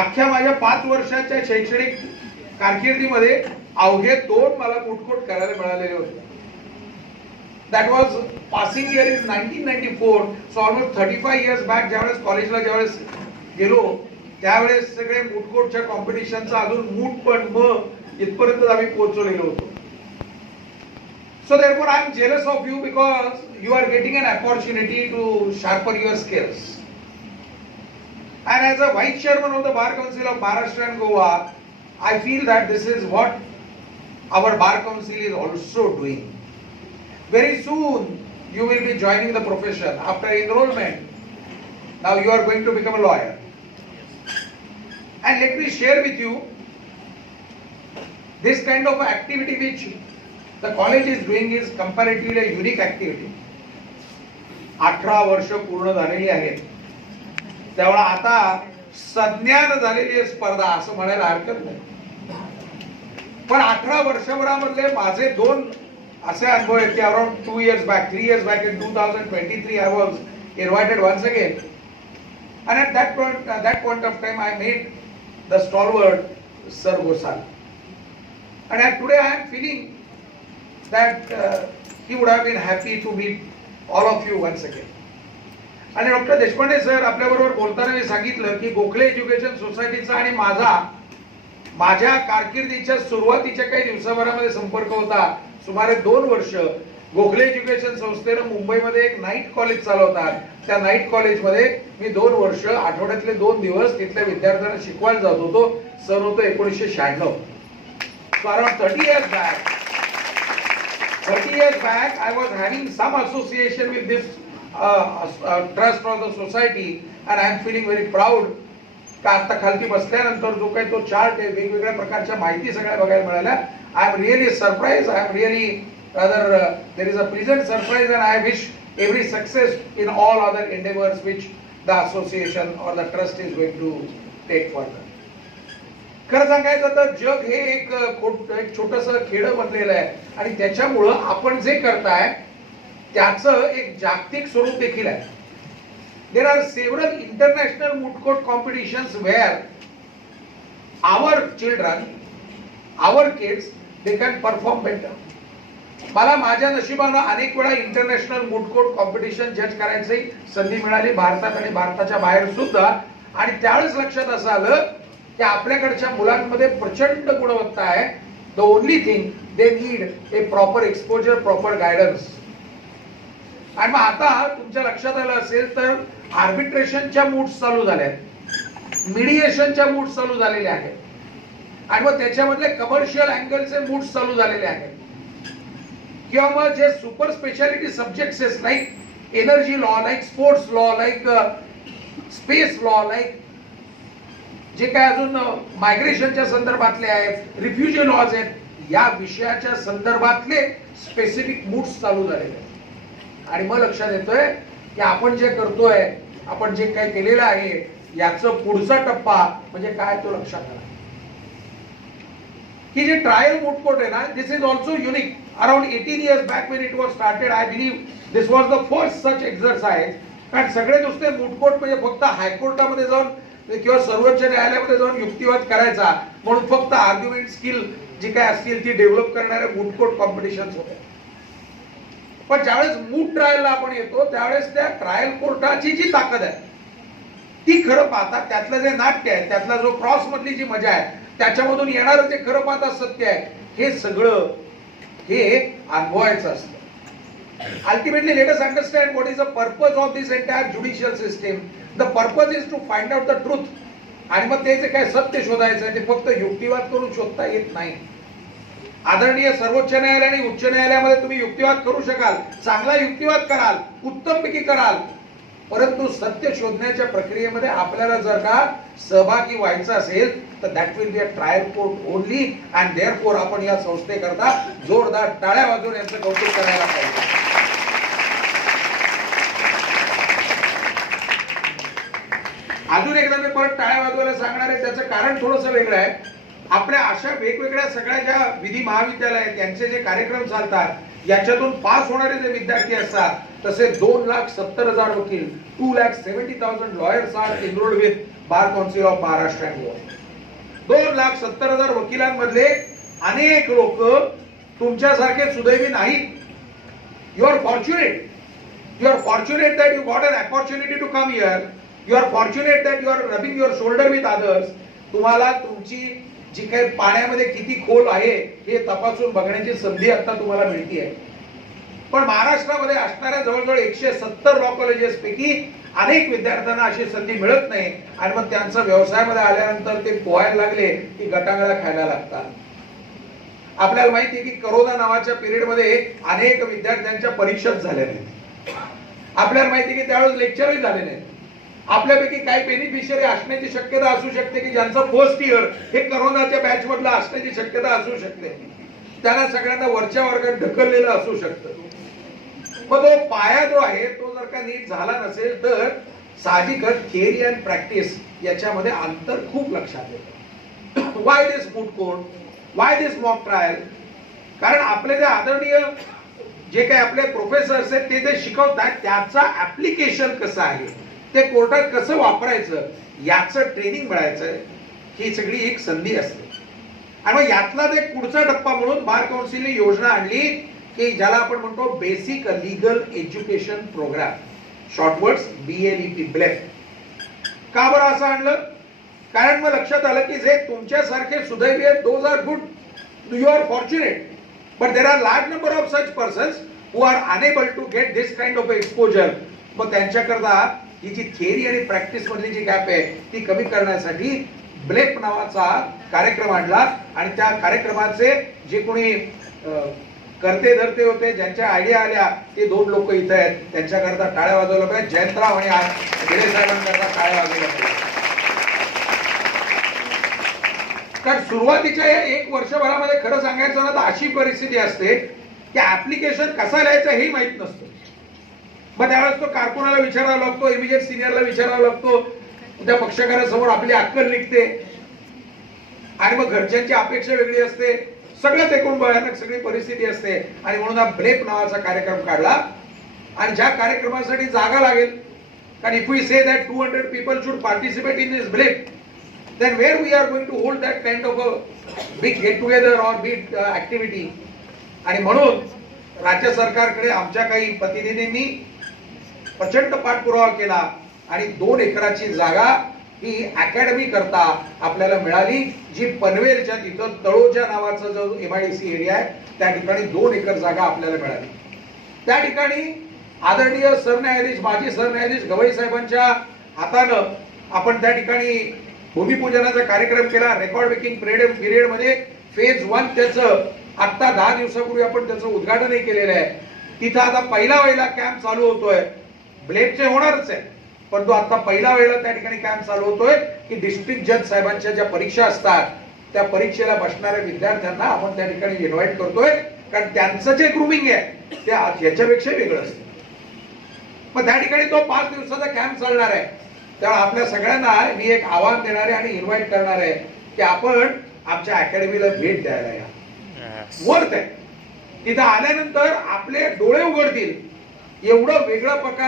अख्ख्या माझ्या 5 वर्षाच्या शैक्षणिक कारकिर्दीमध्ये अवघे 2 मला मुटकोट करायला मिळालेले होते. That was passing year is 1994, so almost 35 years back. ज्यावेळेस कॉलेजला ज्यावेळेस गेलो त्यावेळेस सगळे मुटकोटच्या कॉम्पिटिशनचा अजून मूट पण मग इथपर्यंत आम्ही पोहोचलेलो होतो. So therefore I am jealous of you because you are getting an opportunity to sharpen your skills. And as a vice chairman of the Bar Council of Maharashtra and Goa, I feel that this is what our Bar Council is also doing. Very soon you will be joining the profession after enrollment. Now you are going to become a lawyer. And let me share with you this kind of activity which the college is doing is comparatively a unique activity. 18 वर्ष पूर्ण झालेली आहेत, त्यामुळे आता संज्ञान झालेली स्पर्धा असं म्हणायला हरकत नाही. पण 18 वर्षभरामधले माझे 2 असे अनुभव आहेत की around 2 years back, 3 years back in 2023 I was invited once again, and at that point of time I met the stalwart Sir Gosal, and today I am feeling that he would have been happy to meet all of you once again. आणि doctor Deshpande sir आपल्या बरोबर बोलताना मी सांगितलं की Gokhale education सोसायटीचा आणि माझ्या कारकिर्दीच्या सुरुवातीच्या काही दिवसाभरामध्ये संपर्क होता. सुमारे 2 वर्ष गोखले एज्युकेशन संस्थेनं मुंबईमध्ये एक नाईट कॉलेज चालवतात. त्या नाईट कॉलेजमध्ये मी 2 वर्ष आठवड्यातले 2 दिवस तिथल्या विद्यार्थ्यांना शिकवायला जात होतो. सर होतो 1996. So around 30 years back I was having some association with this trust or the society, and I am feeling very proud का आता खालती बसल्यानंतर जो काही तो चार्ट आहे वेगवेगळ्या प्रकारच्या माहिती सगळ्या बघायला मिळाल्या. I am really surprised. I am really rather there is a pleasant surprise, and I wish every success in all other endeavors which the association or the trust is going to take further. खरं सांगायचं तर जग हे एक छोटंसं खेडं बनलेलं आहे, आणि त्याच्यामुळं आपण जे करताय त्याचं एक जागतिक स्वरूप देखील आहे. There are several international moot court competitions where our children, our kids, they can perform better. मला माझ्या नशिबानं अनेक वेळा इंटरनॅशनल मुटकोट कॉम्पिटिशन जज करायची संधी मिळाली, भारतात आणि भारताच्या बाहेर सुद्धा. आणि त्यावेळेस लक्षात असं आलं की आपल्याकडच्या मुलांमध्ये प्रचंड गुणवत्ता आहे. The only thing they need a proper exposure, proper guidance. आणि मग आता तुमच्या लक्षात आलं असेल तर आर्बिट्रेशनच्या मूड्स चालू झाल्या आहेत, मिडिएशनच्या मूड्स चालू झालेल्या आहेत, आणि मग त्याच्यामधले कमर्शियल अँगलचे मूड्स चालू झालेले आहेत. किंवा मग जे सुपर स्पेशालिटी सब्जेक्ट्स आहेत like energy law, like sports law, like space law, like जे काय अजून मायग्रेशनच्या संदर्भातले आहेत, रिफ्युजी लॉज आहेत, या विषयाच्या संदर्भातले स्पेसिफिक मूड्स चालू झालेले आहेत. आणि मग लक्षात येतोय की आपण जे करतोय, आपण जे काही केलेलं आहे याचं पुढचा टप्पा म्हणजे काय तो लक्षात आला की जे ट्रायल मुटकोट आहे ना, this is also unique. Around 18 years back when it was started, I believe this was the first such exercise. कारण सगळे नुसते मुटकोट म्हणजे फक्त हायकोर्टामध्ये जाऊन किंवा सर्वोच्च न्यायालयामध्ये जाऊन युक्तिवाद करायचा म्हणून फक्त आर्ग्युमेंट स्किल जी काय असतील ती डेव्हलप करणारे मुटकोट कॉम्पिटिशन्स होते. पण ज्यावेळेस मूट ट्रायलला आपण येतो त्यावेळेस त्या ट्रायल कोर्टाची जी ताकद आहे ती खरं पाहता, त्यातलं जे नाट्य आहे, त्यातला जो क्रॉस मधली जी मजा आहे, त्याच्यामधून येणारं जे खरं पाहता सत्य आहे, हे सगळं हे अनुभवायचं असतं. Ultimately, let us understand what is the purpose of this entire judicial system. The purpose is to find out the truth. आणि मग ते जे काय सत्य शोधायचं आहे ते फक्त युक्तिवाद करून शोधता येत नाही. आदरणीय सर्वोच्च न्यायालय आणि उच्च न्यायालयामध्ये तुम्ही युक्तिवाद करू शकाल, चांगला युक्तिवाद कराल, उत्तमपैकी कराल, परंतु सत्य शोधण्याच्या प्रक्रियेमध्ये आपल्याला जर का सहभागी व्हायचं असेल तर that will be a trial court only. And therefore आपण या संस्थेकरता जोरदार टाळ्या वाजवून यांचं कौतुक करायला पाहिजे. अजून एकदा मी परत टाळ्या वाजवायला सांगणार आहे, त्याचं कारण थोडंसं वेगळं आहे. आपल्या अशा वेगवेगळ्या सगळ्या ज्या विधी महाविद्यालय आहेत त्यांचे जे कार्यक्रम चालतात याच्यातून पास होणारे जे विद्यार्थी असतात तसे 2,70,000 वकील 2,70,000 lawyers are enrolled with Bar Council of Maharashtra and Goa. 2,70,000 वकिलांमधले अनेक लोक तुमच्यासारखे सुदैवी नाहीत. You are fortunate. You are fortunate that you got an opportunity to come here. You are fortunate that you are rubbing your shoulder with others. तुम्हाला तुमची जी काही पाण्यामध्ये किती खोल आहे हे तपासून बघण्याची संधी आता तुम्हाला मिळते. पण महाराष्ट्रामध्ये असणाऱ्या जवळजवळ 170 लॉ कॉलेजेस पैकी अनेक विद्यार्थ्यांना अशी संधी मिळत नाही आणि मग त्यांचा व्यवसायामध्ये आल्यानंतर ते पोहायला लागले की गटांगळा खायला लागतात. आपल्याला माहिती आहे की करोना नावाच्या पिरियडमध्ये अनेक विद्यार्थ्यांच्या परीक्षाच झाल्या नाहीत. आपल्याला माहिती आहे की त्यावेळेस लेक्चरही झाले नाही. आपल्यापैकी काही बेनिफिशियरी असण्याची शक्यता असू शकते की ज्यांचं फर्स्ट इयर हे करोनाच्या बॅच मधलं असण्याची शक्यता असू शकते. त्यांना सगळ्यांना वरच्या वर्गात ढकललेलं असू शकतं. मग तो पाया जो आहे तो जर का नीट झाला नसेल तर साहजिकच थिअरी अँड प्रॅक्टिस याच्यामध्ये अंतर खूप लक्षात येतं. Why this food court, why this mock trial? कारण आपले जे आदरणीय जे काही आपले प्रोफेसर्स आहेत ते जे शिकवतात त्याचा ऍप्लिकेशन कसं आहे, ते कोर्टात कसं वापरायचं याचं ट्रेनिंग मिळायचं, ही सगळी एक संधी असते. आणि मग यातलाच एक पुढचा टप्पा म्हणून बार काउन्सिलने योजना आणली की ज्याला आपण म्हणतो basic legal education programme, short words BLEP, BLEP. का बरं असं आणलं? कारण मग लक्षात आलं की जे तुमच्यासारखे सुदैवी आहेत, those are good, you are fortunate. But there are large number of such persons who are unable to get this kind of exposure. मग त्यांच्याकरता ही जी थिअरी आणि प्रॅक्टिस मधली जी गॅप आहे ती कमी करण्यासाठी ब्लेप नावाचा कार्यक्रम आणला आणि त्या कार्यक्रमाचे जे कोणी करते धरते होते, ज्यांच्या आयडिया आल्या ते 2 लोक इथे आहेत. त्यांच्याकरता टाळ्या वाजवल्या पाहिजे. जयंतराव आणि भिडे साहेबांकरता टाळ्या वाजवल्या पाहिजे. कारण सुरुवातीच्या या 1 वर्षभरामध्ये खरं सांगायचं ना तर अशी परिस्थिती असते की ऍप्लिकेशन कसा लिहायचं हे माहित नसतं. मग त्यावेळेस तो कारकुनाला विचारावा लागतो, इमिजिएट सिनियरला विचारावा लागतो, त्या पक्षकारासमोर आपली अक्कल निघते आणि मग घरच्यांची अपेक्षा वेगळी असते. सगळंच एकूण भयानक सगळी परिस्थिती असते. आणि म्हणून हा ब्लेप नावाचा कार्यक्रम काढला आणि ज्या कार्यक्रमासाठी जागा लागेल, कारण if we say that 200 people should participate in this BLEP, then where we are going to hold that kind of a big get together or big activity? आणि म्हणून राज्य सरकारकडे आमच्या काही प्रतिनिधींनी प्रचंड पाठपुरावा केला आणि 2 एकराची जागा ही अकॅडमी करता आपल्याला मिळाली, जी पनवेलच्या तिथं तळोजा नावाचा जो MIDC एरिया आहे त्या ठिकाणी 2 एकर जागा आपल्याला मिळाली. त्या ठिकाणी आदरणीय सरन्यायाधीश, माजी सरन्यायाधीश गवई साहेबांच्या हातानं आपण त्या ठिकाणी भूमिपूजनाचा कार्यक्रम केला. रेकॉर्ड ब्रेकिंग पिरियड मध्ये फेज 1 त्याचं आता 10 दिवसापूर्वी आपण त्याचं उद्घाटनही केलेलं आहे. तिथं आता पहिला वेळेला कॅम्प चालू होतोय. ब्लेपचे होणारच आहे पण तो आता पहिला वेळेला त्या ठिकाणी कॅम्प चालू होतोय की डिस्ट्रिक्ट जज साहेबांच्या ज्या परीक्षा असतात त्या परीक्षेला बसणाऱ्या विद्यार्थ्यांना आपण त्या ठिकाणी इन्व्हाइट करतोय. कारण त्यांचं जे ग्रूमिंग आहे ते याच्यापेक्षा वेगळं असतं. मग त्या ठिकाणी तो 5 दिवसाचा कॅम्प चालणार आहे. त्यामुळे आपल्या सगळ्यांना मी एक आव्हान देणार आहे आणि इन्व्हाइट करणार आहे की आपण आमच्या अकॅडमीला भेट द्यायला या. वर्थ आहे. तिथं आल्यानंतर आपले डोळे उघडतील एवढं वेगळं प्रकार